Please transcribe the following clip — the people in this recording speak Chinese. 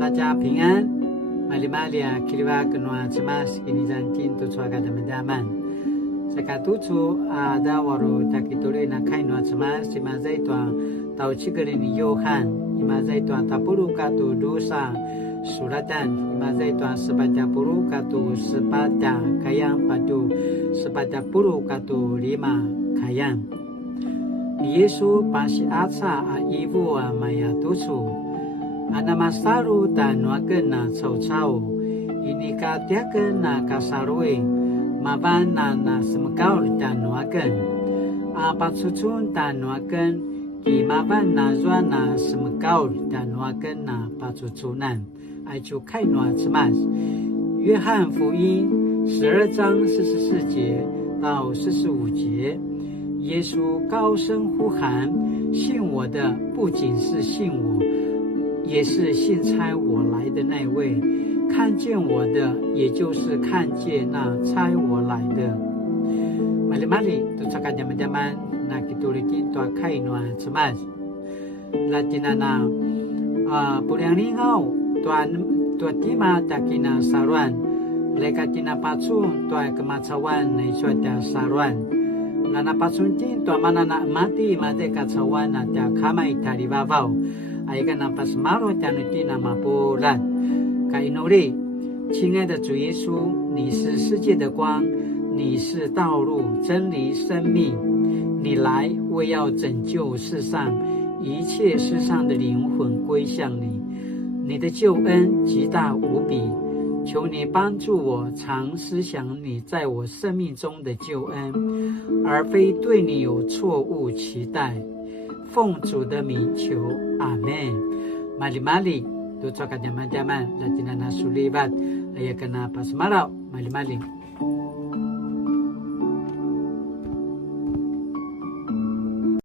大家平安。玛利玛利亚，基里瓦跟我什么是给你讲经读出来的么子们？这个读出ada waru tak ituli na kain wa sama si mazai tua tau chigari ni Yohan imazai tua tapuru katu dosa suratan imazai tua sebaca puru katu sebaca kayang padu sebaca puru katu 5 kayang Yesu pasi atsa a ibu a maya tusu anamasaru dan wakena cau-cau ini katiaken na kasarui mabana na semekau dan nuaken apa cucun dan nuaken ki mabana zuana semekau dan nuaken na pacucunan aicu kai nua cemas 约翰福音12章44节到45节耶稣高声呼喊信我的不仅是信我也是信差我来的那位看见我的也就是看见那差我来的 Mali-mali tu cakap jaman-jaman nak kituliki tua kainua cemas latina na puliang lingau tua tima takina saruan leka tina patsun tua kemacawan na iswata saruan lana patsun tin tua mana nak mati mate kacawan na tia kamai tari babau ayaka na pasmaro tianu tina mapulat Kainuri 亲爱的主耶稣你是世界的光你是道路真理生命你来为要拯救世上一切世上的灵魂归向你你的救恩极大无比求你帮助我常思想你在我生命中的救恩而非对你有错误期待奉主的名求阿们玛利玛利tu cakap jaman-jaman latina na sulibat ayah kena pas malau mali-mali